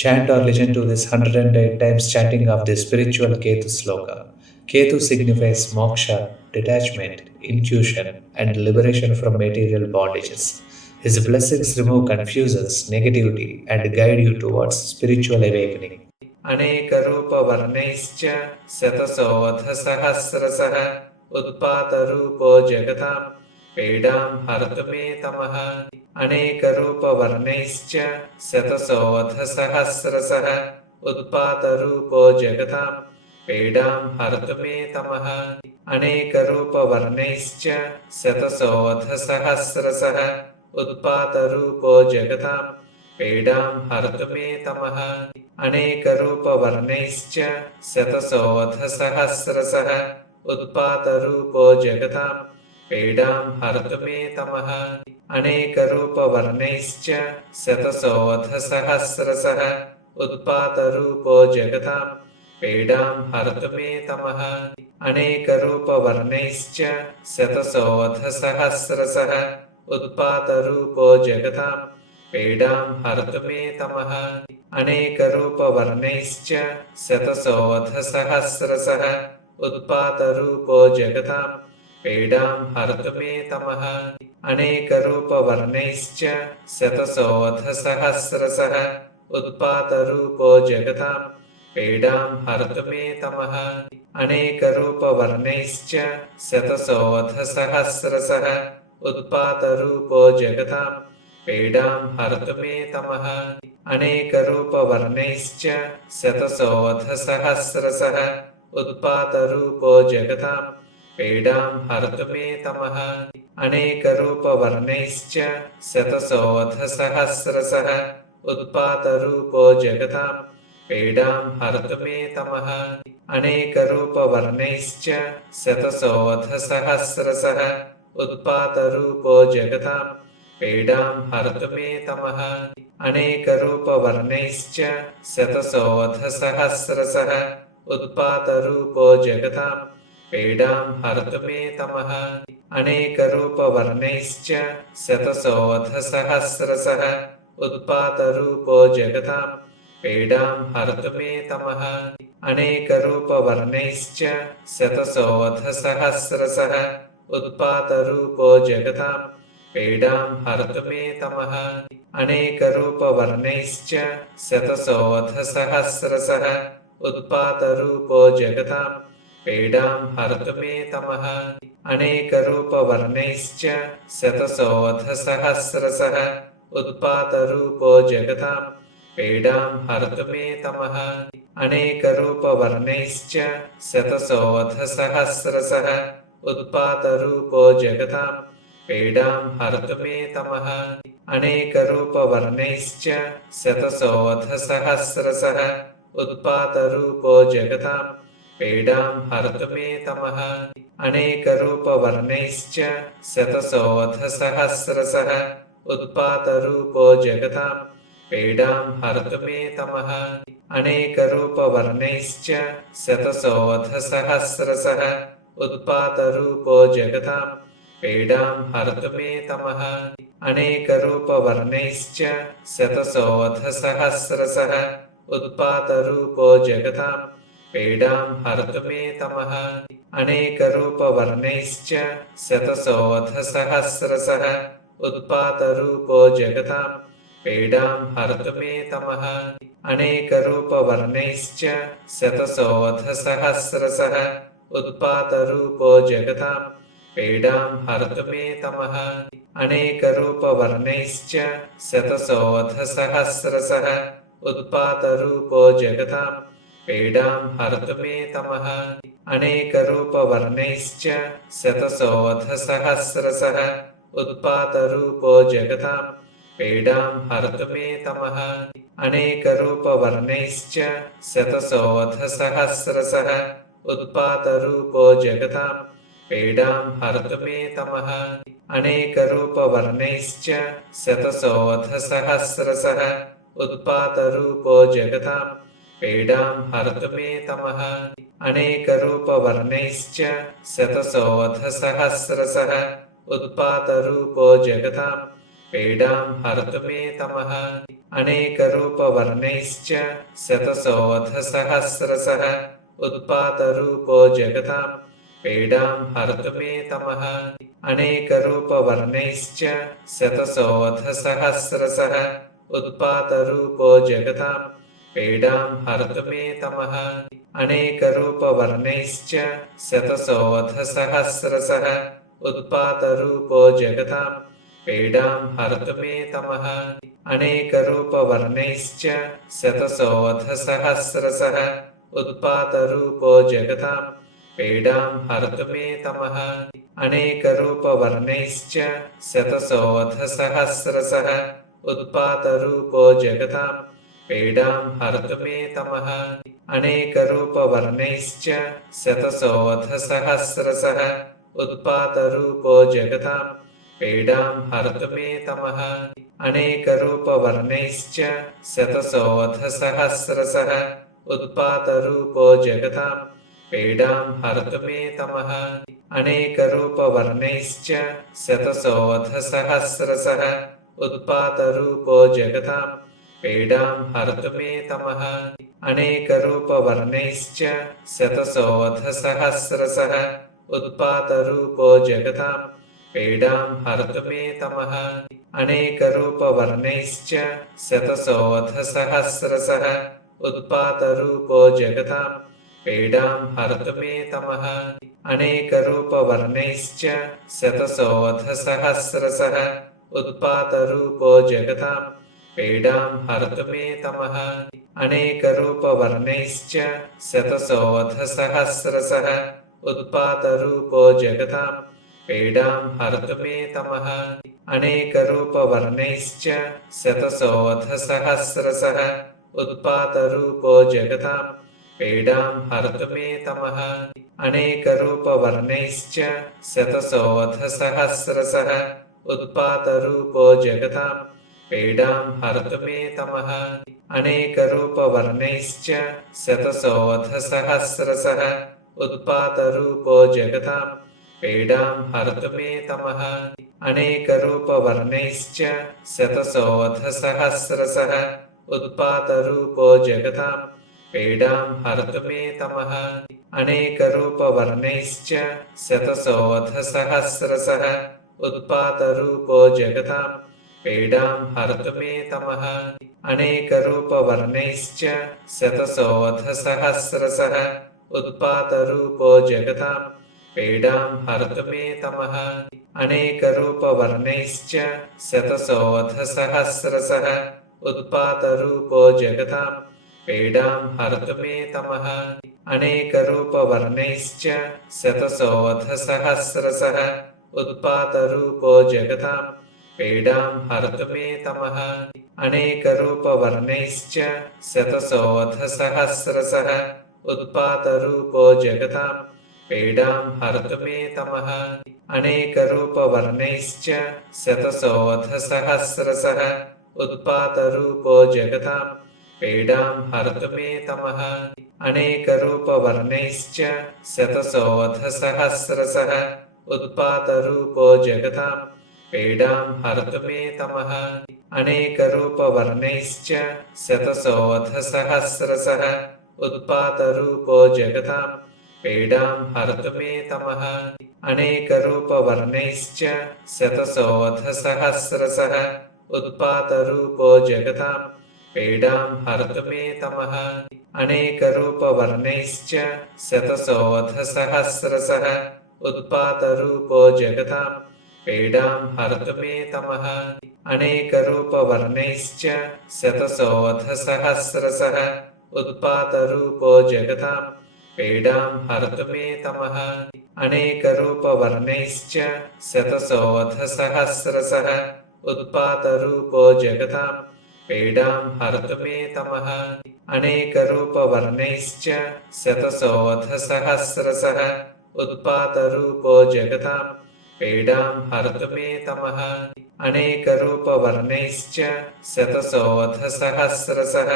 Chant or listen to this 108 times chanting of the spiritual Ketu sloka. Ketu signifies moksha, detachment, intuition, and liberation from material bondages. His blessings remove confusions, negativity, and guide you towards spiritual awakening. अनेकरूपवर्णैश्च शतशोऽथसहस्रशः उत्पातरूपो जगतां पीडां हर्तुमे तमः अनेकरूपवर्णैश्च शतशोऽथसहस्रशः उत्पातरूपो जगतां पीडां हर्तुमे तमः अनेकरूपवर्णैश्च शतशोऽथसहस्रशः उत्पातरूपो जगतां पीडां हर्तुमे तमः अनेकरूपवर्णैश्च शतशोऽथसहस्रशः उत्पातरूपो जगतां पीडां हर्तुमे तमः अनेकरूपवर्णैश्च शतशोऽथसहस्रशः उत्पातरूपो जगतां पीडां हर्तुमे तमः अनेकरूपवर्णैश्च शतशोऽथसहस्रशः उत्पातरूपो जगतां पीडां हर्तुमे तमः अनेकरूपवर्णैश्च शतशोऽथसहस्रशः उत्पातरूपो जगतां पीडां हर्तुमे तमः अनेकरूपवर्णैश्च शतशोऽथसहस्रशः उत्पातरूपो जगतां पीडां हर्तुमे तमः अनेकरूपवर्णैश्च शतशोऽथसहस्रशः उत्पातरूपो जगतां पीडां हर्तुमे तमः अनेकरूपवर्णैश्च शतशोऽथसहस्रशः उत्पातरूपो जगतां पीडां हर्तुमे तमः अनेकरूपवर्णैश्च शतशोऽथसहस्रशः उत्पातरूपो जगतां पीडां हर्तुमे तमः अनेकरूपवर्णैश्च शतशोऽथसहस्रशः उत्पातरूपो जगतां पीडां हर्तुमे तमः अनेकरूपवर्णैश्च शतशोऽथसहस्रशः उत्पातरूपो जगतां पीडां हर्तुमे तमः अनेकरूपवर्णैश्च शतशोऽथसहस्रशः उत्पातरूपो जगतां पीडां हर्तुमे तमः अनेकरूपवर्णैश्च शतशोऽथसहस्रशः उत्पातरूपो जगतां पीडां हर्तुमे तमः अनेकरूपवर्णैश्च शतशोऽथसहस्रशः उत्पातरूपो जगतां पीडां हर्तुमे तमः अनेकरूपवर्णैश्च शतशोऽथसहस्रशः उत्पातरूपो जगतां पीडां हर्तुमे तमः अनेकरूपवर्णैश्च शतशोऽथसहस्रशः उत्पातरूपो जगतां पीडां हर्तुमे तमः अनेकरूपवर्णैश्च शतशोऽथसहस्रशः उत्पातरूपो जगतां पीडां हर्तुमे तमः अनेकरूपवर्णैश्च शतशोऽथसहस्रशः उत्पातरूपो जगतां पीडां हर्तुमे तमः अनेकरूपवर्णैश्च शतशोऽथसहस्रशः उत्पातरूपो जगतां पीडां हर्तुमे तमः अनेकरूपवर्णैश्च शतशोऽथसहस्रशः उत्पातरूपो जगतां पीडां हर्तुमे तमः अनेकरूपवर्णैश्च शतशोऽथसहस्रशः उत्पातरूपो जगतां पीडां हर्तुमे तमः अनेकरूपवर्णैश्च शतशोऽथसहस्रशः उत्पातरूपो जगतां पीडां हर्तुमे तमः अनेकरूपवर्णैश्च शतशोऽथसहस्रशः उत्पातरूपो जगतां पीडां हर्तुमे तमः अनेकरूपवर्णैश्च शतशोऽथसहस्रशः उत्पातरूपो जगतां पीडां हर्तुमे तमः अनेकरूपवर्णैश्च शतशोऽथसहस्रशः उत्पातरूपो जगतां पीडां हर्तुमे तमः अनेकरूपवर्णैश्च शतशोऽथसहस्रशः उत्पातरूपो जगतां पीडां हर्तुमे तमः अनेकरूपवर्णैश्च शतशोऽथसहस्रशः उत्पातरूपो जगतां पीडां हरतु मे तमः अनेकरूपवर्णैश्च शतशोऽथसहस्रशः उत्पातरूपो जगतां पीडां हरतु मे तमः अनेकरूपवर्णैश्च शतशोऽथसहस्रशः उत्पातरूपो जगतां पीडां हरतु मे तमः अनेकरूपवर्णैश्च शतशोऽथसहस्रशः उत्पातरूपो जगतां पीडां हरतु मे तमः अनेकरूपवर्णैश्च शतशोऽथसहस्रशः उत्पातरूपो जगतां पीडां हरतु मे तमः अनेकरूपवर्णैश्च शतशोऽथसहस्रशः उत्पातरूपो जगतां पीडां हरतु मे तमः अनेकरूपवर्णैश्च शतशोऽथसहस्रशः उत्पातरूपो जगतां पीडां हरतु मे तमः अनेकरूपवर्णैश्च शतशोऽथसहस्रशः उत्पातरूपो जगतां पीडां हरतु मे तमः अनेकरूपवर्णैश्च शतशोऽथसहस्रशः उत्पातरूपो जगतां पीडां हरतु मे तमः अनेकरूपवर्णैश्च शतशोऽथसहस्रशः उत्पातरूपो जगतां पीडां हरतु मे तमः अनेकरूपवर्णैश्च शतशोऽथसहस्रशः उत्पातरूपो जगतां पीडां हरतु मे तमः अनेकरूपवर्णैश्च शतशोऽथसहस्रशः उत्पातरूपो जगतां पीडां हरतु मे तमः अनेकरूपवर्णैश्च शतशोऽथसहस्रशः उत्पातरूपो जगतां पीडां हरतु मे तमः अनेकरूपवर्णैश्च शतशोऽथसहस्रशः उत्पातरूपो जगतां पीडां हरतु मे तमः अनेकरूपवर्णैश्च शतशोऽथसहस्रशः उत्पातरूपो जगतां पीडां हरतु मे तमः अनेकरूपवर्णैश्च शतशोऽथसहस्रशः उत्पातरूपो जगतां पीडां हरतु मे तमः अनेकरूपवर्णैश्च शतशोऽथसहस्रशः उत्पातरूपो जगतां पीडां हरतु मे तमः अनेकरूपवर्णैश्च शतशोऽथसहस्रशः उत्पातरूपो जगतां पीडां हरतु मे तमः अनेकरूपवर्णैश्च शतशोऽथसहस्रशः उत्पातरूपो जगतां पीडां हरतु मे तमः अनेकरूपवर्णैश्च शतशोऽथसहस्रशः उत्पातरूपो जगतां पीडां हरतु मे तमः अनेकरूपवर्णैश्च शतशोऽथसहस्रशः उत्पातरूपो जगतां पीडां हरतु मे तमः अनेकरूपवर्णैश्च शतशोऽथसहस्रशः उत्पातरूपो जगतां पीडां हरतु मे तमः अनेकरूपवर्णैश्च शतशोऽथसहस्रशः उत्पातरूपो जगतां पीडां हरतु मे तमः अनेकरूपवर्णैश्च शतशोऽथसहस्रशः उत्पातरूपो जगतां पीडां हरतु मे तमः अनेकरूपवर्णैश्च शतशोऽथसहस्रशः उत्पातरूपो जगतां पीडां हरतु मे तमः अनेकरूपवर्णैश्च शतशोऽथसहस्रशः उत्पातरूपो जगतां पीडां हरतु मे तमः अनेकरूपवर्णैश्च शतशोऽथसहस्रशः उत्पातरूपो जगतां पीडां हरतु मे तमः अनेकरूपवर्णैश्च शतशोऽथसहस्रशः उत्पातरूपो जगतां पीडां हरतु मे तमः अनेकरूपवर्णैश्च शतशोऽथसहस्रशः उत्पातरूपो जगतां पीडां हरतु मे तमः अनेकरूपवर्णैश्च शतशोऽथसहस्रशः उत्पातरूपो जगतां पीडां हरतु मे तमः अनेकरूपवर्णैश्च शतशोऽथसहस्रशः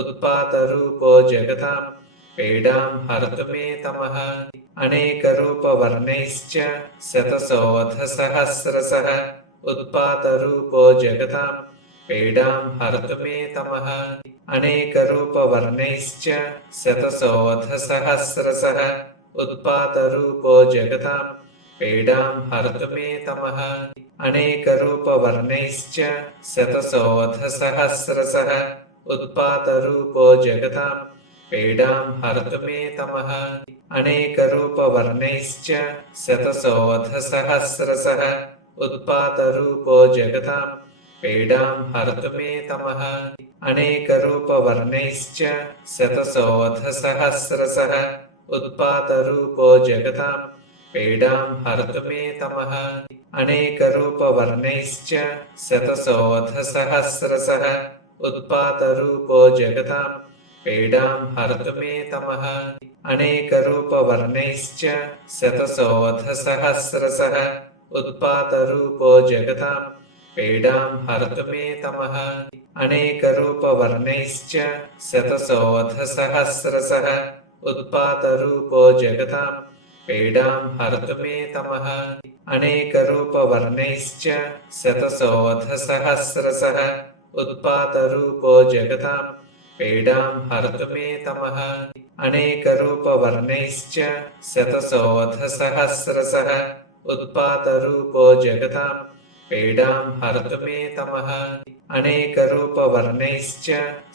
उत्पातरूपो जगतां पीडां हरतु मे तमः अनेकरूपवर्णैश्च शतशोऽथसहस्रशः उत्पातरूपो जगतां पीडां हरतु मे तमः अनेकरूपवर्णैश्च शतशोऽथसहस्रशः उत्पातरूपो जगतां पीडां हरतु मे तमः अनेकरूपवर्णैश्च शतशोऽथसहस्रशः उत्पातरूपो जगतां पीडां हरतु मे तमः अनेकरूपवर्णैश्च शतशोऽथसहस्रशः उत्पातरूपो जगतां पीडां हरतु मे तमः अनेकरूपवर्णैश्च शतशोऽथसहस्रशः उत्पातरूपो जगतां पीडां हरतु मे तमः अनेकरूपवर्णैश्च शतशोऽथसहस्रशः उत्पातरूपो जगतां पीडां हरतु मे तमः अनेकरूपवर्णैश्च शतशोऽथसहस्रशः उत्पातरूपो जगतां पीडां हरतु मे तमः अनेकरूपवर्णैश्च शतशोऽथसहस्रशः उत्पातरूपो जगतां पीडां हरतु मे तमः अनेकरूपवर्णैश्च शतशोऽथसहस्रशः उत्पातरूपो जगतां पीडां हरतु मे तमः अनेकरूपवर्णैश्च शतशोऽथसहस्रशः उत्पातरूपो जगतां पीडां हरतु मे तमः अनेकरूपवर्णैश्च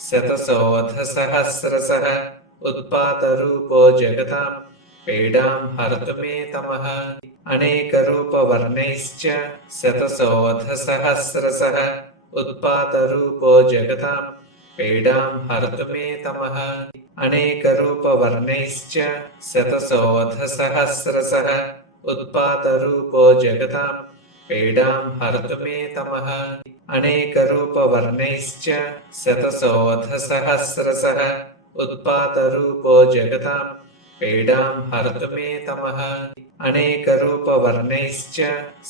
शतशोऽथसहस्रशः उत्पातरूपो जगतां पीडां हरतु मे तमः अनेकरूपवर्णैश्च शतशोऽथसहस्रशः उत्पातरूपो जगतां पीडां हरतु मे तमः अनेकरूपवर्णैश्च शतशोऽथसहस्रशः उत्पातरूपो जगतां पीडां हरतु मे तमः अनेकरूपवर्णैश्च शतशोऽथसहस्रशः उत्पातरूपो जगतां पीडां हरतु मे तमः अनेकरूपवर्णैश्च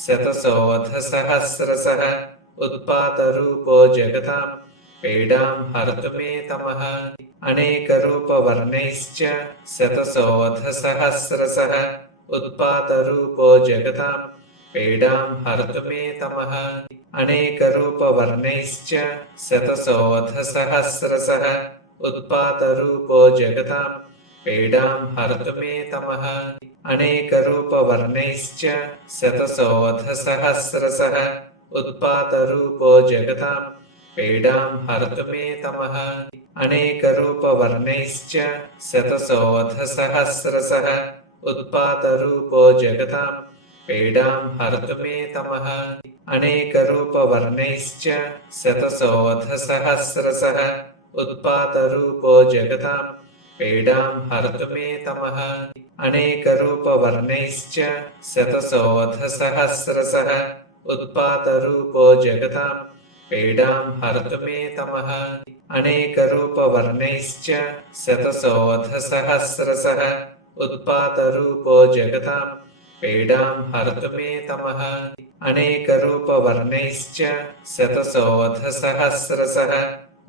शतशोऽथसहस्रशः उत्पातरूपो जगतां पीडां हरतु मे तमः अनेकरूपवर्णैश्च शतशोऽथसहस्रशः उत्पातरूपो जगतां पीडां हरतु मे तमः अनेकरूपवर्णैश्च शतशोऽथसहस्रशः उत्पातरूपो जगतां पीडां हरतु मे तमः अनेकरूपवर्णैश्च शतशोऽथसहस्रशः उत्पातरूपो जगतां पीडां हरतु मे तमः अनेकरूपवर्णैश्च शतशोऽथसहस्रशः उत्पातरूपो जगतां पीडां हरतु मे तमः अनेकरूपवर्णैश्च शतशोऽथसहस्रशः उत्पातरूपो जगतां पीडां हरतु मे तमः अनेकरूपवर्णैश्च शतशोऽथसहस्रशः उत्पातरूपो जगतां पीडां हरतु मे तमः अनेकरूपवर्णैश्च शतशोऽथसहस्रशः उत्पातरूपो जगतां पीडां हरतु मे तमः अनेकरूपवर्णैश्च शतशोऽथसहस्रशः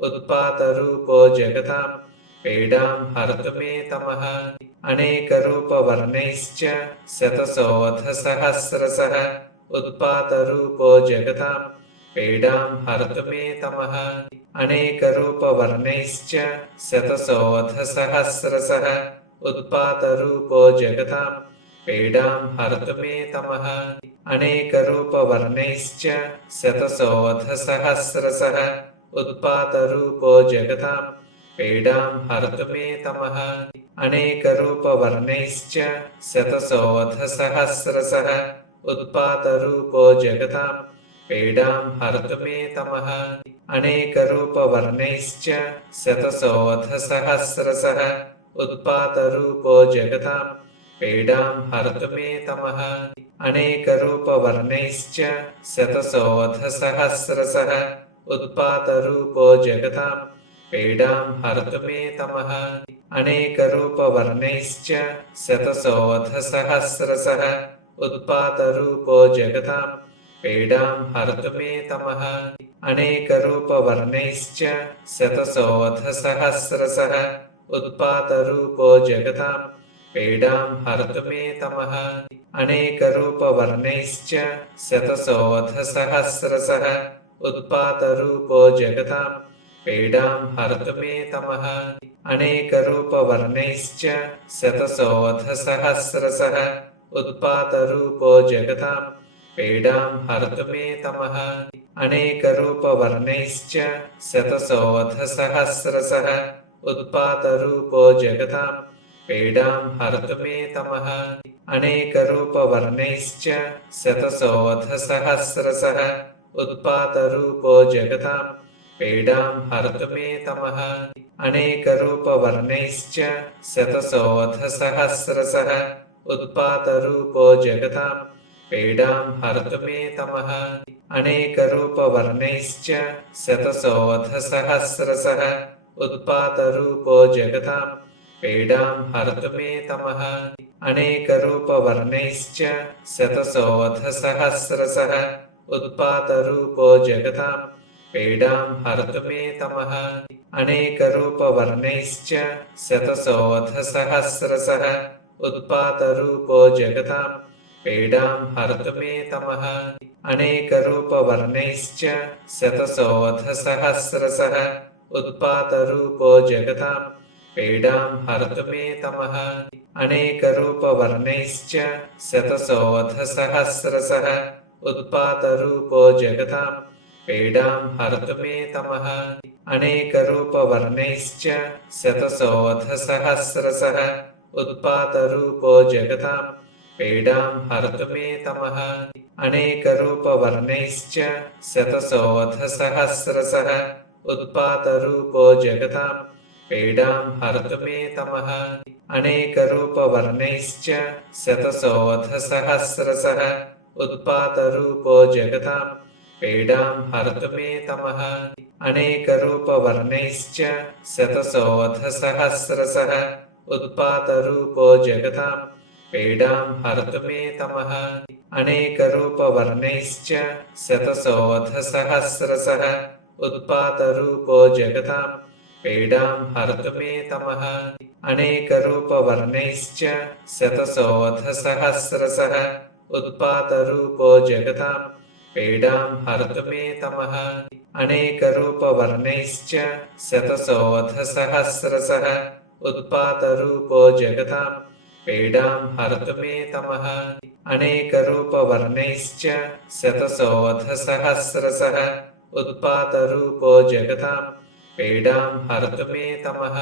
उत्पातरूपो जगतां पीडां हरतु मे तमः अनेकरूपवर्णैश्च शतशोऽथसहस्रशः उत्पातरूपो जगतां पीडां हरतु मे तमः अनेकरूपवर्णैश्च शतशोऽथसहस्रशः उत्पातरूपो जगतां पीडां हरतु मे तमः अनेकरूपवर्णैश्च शतशोऽथसहस्रशः उत्पातरूपो जगतां पीडां हरतु मे तमः अनेकरूपवर्णैश्च शतशोऽथसहस्रशः उत्पातरूपो जगतां पीडां हरतु मे तमः अनेकरूपवर्णैश्च शतशोऽथसहस्रशः उत्पातरूपो जगतां पीडां हरतु मे तमः अनेकरूपवर्णैश्च शतशोऽथसहस्रशः उत्पातरूपो जगतां पीडां हरतु मे तमः अनेकरूपवर्णैश्च शतशोऽथसहस्रशः उत्पातरूपो जगतां पीडां हरतु मे तमः अनेकरूपवर्णैश्च शतशोऽथसहस्रशः उत्पातरूपो जगतां पीडां हरतु मे तमः अनेकरूपवर्णैश्च शतशोऽथसहस्रशः उत्पातरूपो जगतां पीडां हरतु मे तमः अनेकरूपवर्णैश्च शतशोऽथसहस्रशः उत्पातरूपो जगतां पीडां हरतु मे तमः अनेकरूपवर्णैश्च शतशोऽथसहस्रशः उत्पातरूपो जगतां पीडां हरतु मे तमः अनेकरूपवर्णैश्च शतशोऽथसहस्रशः उत्पातरूपो जगतां पीडां हरतु मे तमः अनेकरूपवर्णैश्च शतशोऽथसहस्रशः उत्पातरूपो जगतां पीडां हरतु मे तमः अनेकरूपवर्णैश्च शतशोऽथसहस्रशः उत्पातरूपो जगतां पीडां हरतु मे तमः अनेकरूपवर्णैश्च शतशोऽथसहस्रशः उत्पातरूपो जगतां पीडां हरतु मे तमः अनेकरूपवर्णैश्च शतशोऽथसहस्रशः उत्पातरूपो जगतां पीडां हरतु मे तमः अनेकरूपवर्णैश्च शतशोऽथसहस्रशः उत्पातरूपो जगतां पीडां हरतु मे तमः अनेकरूपवर्णैश्च शतशोऽथसहस्रशः उत्पातरूपो जगतां पीडां हरतु मे तमः अनेकरूपवर्णैश्च शतशोऽथसहस्रशः उत्पातरूपो जगतां पीडां हरतु मे तमः अनेकरूपवर्णैश्च शतशोऽथसहस्रशः उत्पातरूपो जगतां पीडां हरतु मे तमः अनेकरूपवर्णैश्च शतशोऽथसहस्रशः उत्पातरूपो जगतां पीडां हरतु मे तमः अनेकरूपवर्णैश्च शतशोऽथसहस्रशः उत्पातरूपो जगतां पीडां हरतु मे तमः अनेकरूपवर्णैश्च शतशोऽथसहस्रशः उत्पातरूपो जगतां पीडां हरतु मे तमः अनेकरूपवर्णैश्च शतशोऽथसहस्रशः उत्पातरूपो जगतां पीडां हरतु मे तमः अनेकरूपवर्णैश्च शतशोऽथसहस्रशः उत्पातरूपो जगतां पीडां हरतु मे तमः अनेकरूपवर्णैश्च शतशोऽथसहस्रशः उत्पातरूपो जगतां पीडां हरतु मे तमः